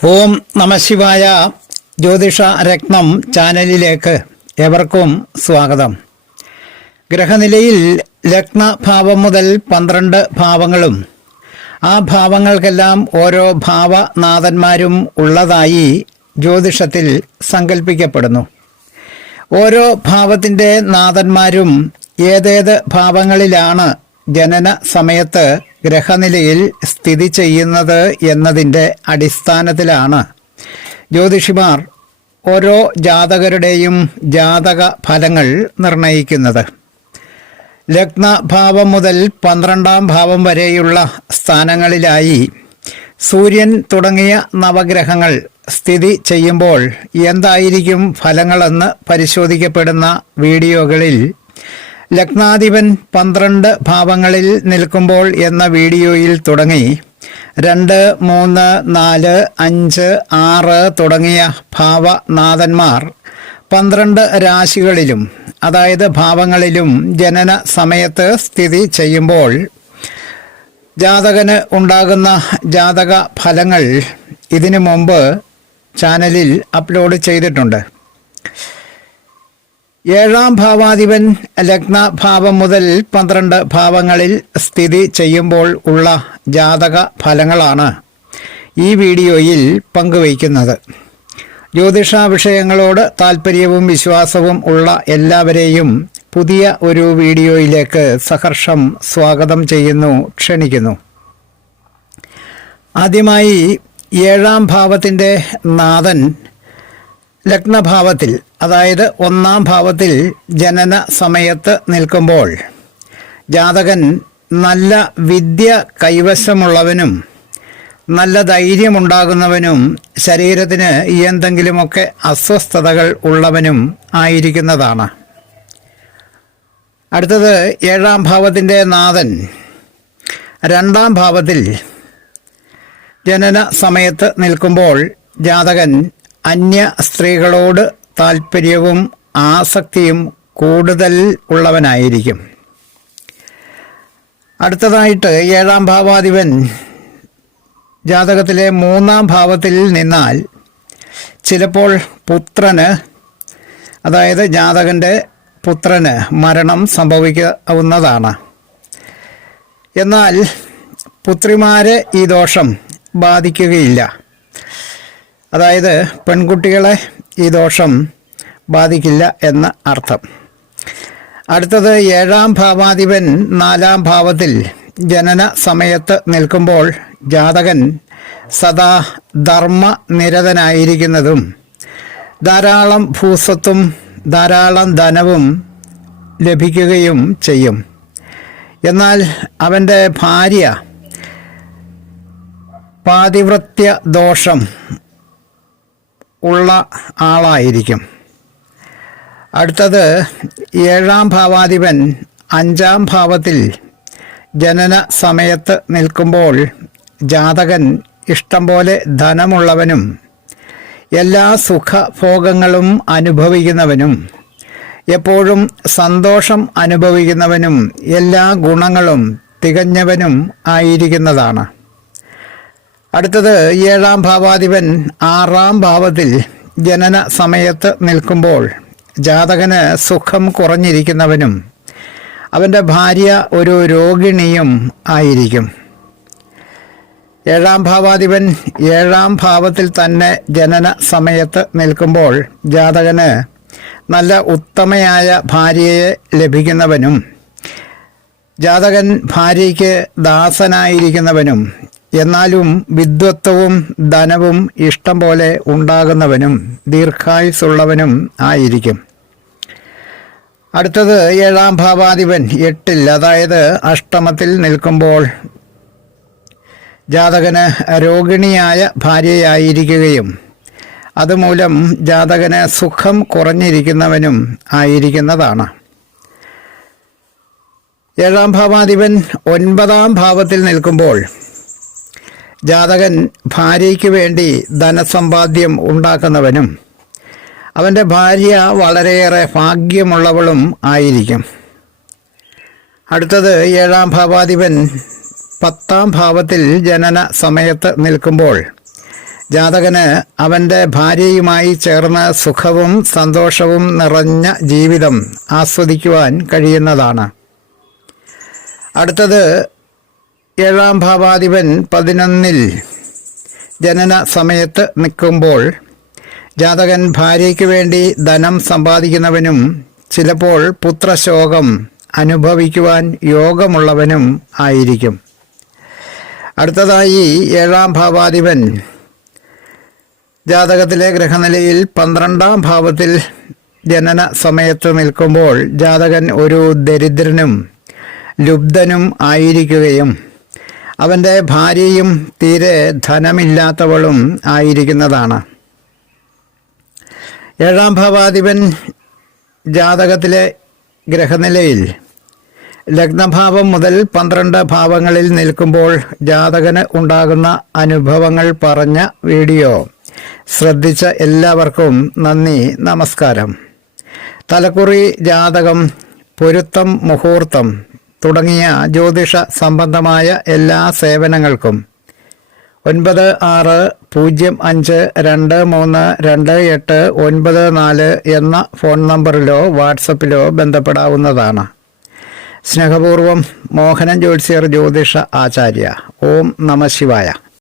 ഓം നമശിവായ ജ്യോതിഷ രത്നം ചാനലിലേക്ക് ഏവർക്കും സ്വാഗതം. ഗ്രഹനിലയിൽ ലഗ്നഭാവം മുതൽ പന്ത്രണ്ട് ഭാവങ്ങളും ആ ഭാവങ്ങൾക്കെല്ലാം ഓരോ ഭാവനാഥന്മാരും ഉള്ളതായി ജ്യോതിഷത്തിൽ സങ്കല്പിക്കപ്പെടുന്നു ഓരോ ഭാവത്തിന്റെ നാഥന്മാരും ഏതേത് ഭാവങ്ങളിലാണ് ജനന സമയത്ത് ഗ്രഹനിലയിൽ സ്ഥിതി ചെയ്യുന്നത് എന്നതിന്റെ അടിസ്ഥാനത്തിലാണ്. ജ്യോതിഷിമാർ ഓരോ ജാതകരുടെയും ജാതക ഫലങ്ങൾ നിർണയിക്കുന്നത് ലഗ്നഭാവം മുതൽ പന്ത്രണ്ടാം ഭാവം വരെയുള്ള സ്ഥാനങ്ങളിലായി സൂര്യൻ തുടങ്ങിയ നവഗ്രഹങ്ങൾ സ്ഥിതി ചെയ്യുമ്പോൾ എന്തായിരിക്കും ഫലങ്ങളെന്ന് പരിശോധിക്കപ്പെടുന്ന വീഡിയോകളിൽ ലഗ്നാധിപൻ പന്ത്രണ്ട് ഭാവങ്ങളിൽ നിൽക്കുമ്പോൾ എന്ന വീഡിയോയിൽ തുടങ്ങി. രണ്ട് മൂന്ന് നാല് അഞ്ച് ആറ് തുടങ്ങിയ ഭാവനാഥന്മാർ പന്ത്രണ്ട് രാശികളിലും അതായത് ഭാവങ്ങളിലും ജനന സമയത്ത് സ്ഥിതി ചെയ്യുമ്പോൾ ജാതകന് ഉണ്ടാകുന്ന ജാതക ഫലങ്ങൾ ഇതിനു മുമ്പ് ചാനലിൽ അപ്ലോഡ് ചെയ്തിട്ടുണ്ട്. ഏഴാം ഭാവാധിപൻ ലഗ്നഭാവം മുതൽ പന്ത്രണ്ട് ഭാവങ്ങളിൽ സ്ഥിതി ചെയ്യുമ്പോൾ ഉള്ള ജാതക ഫലങ്ങളാണ് ഈ വീഡിയോയിൽ പങ്കുവയ്ക്കുന്നത്. ജ്യോതിഷ വിഷയങ്ങളോട് താല്പര്യവും വിശ്വാസവും ഉള്ള എല്ലാവരെയും പുതിയ ഒരു വീഡിയോയിലേക്ക് സഹർഷം സ്വാഗതം ചെയ്യുന്നു ക്ഷണിക്കുന്നു. ആദ്യമായി ഏഴാം ഭാവത്തിന്റെ നാഥൻ ലഗ്നഭാവത്തിൽ അതായത് ഒന്നാം ഭാവത്തിൽ ജനന സമയത്ത് നിൽക്കുമ്പോൾ ജാതകൻ നല്ല വിദ്യ കൈവശമുള്ളവനും നല്ല ധൈര്യമുണ്ടാകുന്നവനും ശരീരത്തിന് എന്തെങ്കിലുമൊക്കെ അസ്വസ്ഥതകൾ ഉള്ളവനും ആയിരിക്കുന്നതാണ്. അടുത്തത് ഏഴാം ഭാവത്തിന്റെ നാഥൻ. രണ്ടാം ഭാവത്തിൽ ജനന സമയത്ത് നിൽക്കുമ്പോൾ ജാതകൻ അന്യ സ്ത്രീകളോട് താല്പര്യവും ആസക്തിയും കൂടുതൽ ഉള്ളവനായിരിക്കും. അടുത്തതായിട്ട് ഏഴാം ഭാവാധിപൻ ജാതകത്തിലെ മൂന്നാം ഭാവത്തിൽ നിന്നാൽ ചിലപ്പോൾ പുത്രന് അതായത് ജാതകന്റെ പുത്രന് മരണം സംഭവിക്കാവുന്നതാണ്. എന്നാൽ പുത്രിമാരെ ഈ ദോഷം ബാധിക്കുകയില്ല. അതായത് പെൺകുട്ടികളെ ഈ ദോഷം ബാധിക്കില്ല എന്ന അർത്ഥം. അടുത്തത് ഏഴാം ഭാവാധിപൻ നാലാം ഭാവത്തിൽ ജനന സമയത്ത് നിൽക്കുമ്പോൾ ജാതകൻ സദാ ധർമ്മ നിരതനായിരിക്കുന്നതും ധാരാളം ഭൂസ്വത്തും ധാരാളം ധനവും ലഭിക്കുകയും ചെയ്യും. എന്നാൽ അവന്റെ ഭാര്യ പാതിവൃത്യ ദോഷം ഉള്ള ആളായിരിക്കും. അടുത്തത് ഏഴാം ഭാവാധിപൻ അഞ്ചാം ഭാവത്തിൽ ജനന സമയത്ത് നിൽക്കുമ്പോൾ ജാതകൻ ഇഷ്ടം പോലെ ധനമുള്ളവനും എല്ലാ സുഖഭോഗങ്ങളും അനുഭവിക്കുന്നവനും എപ്പോഴും സന്തോഷം അനുഭവിക്കുന്നവനും എല്ലാ ഗുണങ്ങളും തികഞ്ഞവനും ആയിരിക്കുന്നതാണ്. അടുത്തത് ഏഴാം ഭാവാധിപൻ ആറാം ഭാവത്തിൽ ജനന സമയത്ത് നിൽക്കുമ്പോൾ ജാതകന് സുഖം കുറഞ്ഞിരിക്കുന്നവനും അവന്റെ ഭാര്യ ഒരു രോഗിണിയും ആയിരിക്കും. ഏഴാം ഭാവാധിപൻ ഏഴാം ഭാവത്തിൽ തന്നെ ജനന സമയത്ത് നിൽക്കുമ്പോൾ ജാതകന് നല്ല ഉത്തമയായ ഭാര്യയെ ലഭിക്കുന്നവനും ജാതകൻ ഭാര്യയ്ക്ക് ദാസനായിരിക്കുന്നവനും എന്നാലും വിദ്വത്വവും ധനവും ഇഷ്ടം പോലെ ഉണ്ടാകുന്നവനും ദീർഘായുസുള്ളവനും ആയിരിക്കും. അടുത്തത് ഏഴാം ഭാവാധിപൻ എട്ടിൽ അതായത് അഷ്ടമത്തിൽ നിൽക്കുമ്പോൾ ജാതകന് രോഗിണിയായ ഭാര്യയായിരിക്കുകയും അതുമൂലം ജാതകന് സുഖം കുറഞ്ഞിരിക്കുന്നവനും ആയിരിക്കുന്നതാണ്. ഏഴാം ഭാവാധിപൻ ഒൻപതാം ഭാവത്തിൽ നിൽക്കുമ്പോൾ ജാതകൻ ഭാര്യയ്ക്ക് വേണ്ടി ധനസമ്പാദ്യം ഉണ്ടാക്കുന്നവനും അവന്റെ ഭാര്യ വളരെയേറെ ഭാഗ്യമുള്ളവളും ആയിരിക്കും. അടുത്തത് ഏഴാം ഭാവാധിപൻ പത്താം ഭാവത്തിൽ ജനന സമയത്ത് നിൽക്കുമ്പോൾ ജാതകന് അവന്റെ ഭാര്യയുമായി ചേർന്ന് സുഖവും സന്തോഷവും നിറഞ്ഞ ജീവിതം ആസ്വദിക്കുവാൻ കഴിയുന്നതാണ്. അടുത്തത് ഏഴാം ഭാവാധിപൻ പതിനൊന്നിൽ ജനന സമയത്ത് നിൽക്കുമ്പോൾ ജാതകൻ ഭാര്യയ്ക്ക് വേണ്ടി ധനം സമ്പാദിക്കുന്നവനും ചിലപ്പോൾ പുത്രശോകം അനുഭവിക്കുവാൻ യോഗമുള്ളവനും ആയിരിക്കും. അടുത്തതായി ഏഴാം ഭാവാധിപൻ ജാതകത്തിലെ ഗ്രഹനിലയിൽ പന്ത്രണ്ടാം ഭാവത്തിൽ ജനന സമയത്ത് നിൽക്കുമ്പോൾ ജാതകൻ ഒരു ദരിദ്രനും ലുബ്ധനും ആയിരിക്കുകയും അവന്റെ ഭാര്യയും തീരെ ധനമില്ലാത്തവളും ആയിരിക്കുന്നതാണ്. ഏഴാം ഭാവാധിപൻ ജാതകത്തിലെ ഗ്രഹനിലയിൽ ലഗ്നഭാവം മുതൽ പന്ത്രണ്ട് ഭാവങ്ങളിൽ നിൽക്കുമ്പോൾ ജാതകന് ഉണ്ടാകുന്ന അനുഭവങ്ങൾ പറഞ്ഞ വീഡിയോ ശ്രദ്ധിച്ച എല്ലാവർക്കും നന്ദി നമസ്കാരം. തലക്കുറി ജാതകം പൊരുത്തം മുഹൂർത്തം. തുടങ്ങിയ ജ്യോതിഷ സംബന്ധമായ എല്ലാ സേവനങ്ങൾക്കും ഒൻപത് ആറ് പൂജ്യം അഞ്ച് രണ്ട് മൂന്ന് രണ്ട് എട്ട് ഒൻപത് നാല് എന്ന ഫോൺ നമ്പറിലോ വാട്സപ്പിലോ ബന്ധപ്പെടാവുന്നതാണ്. സ്നേഹപൂർവം മോഹനൻ ജ്യോത്സ്യർ ജ്യോതിഷ ആചാര്യ. ഓം നമ ശിവായ.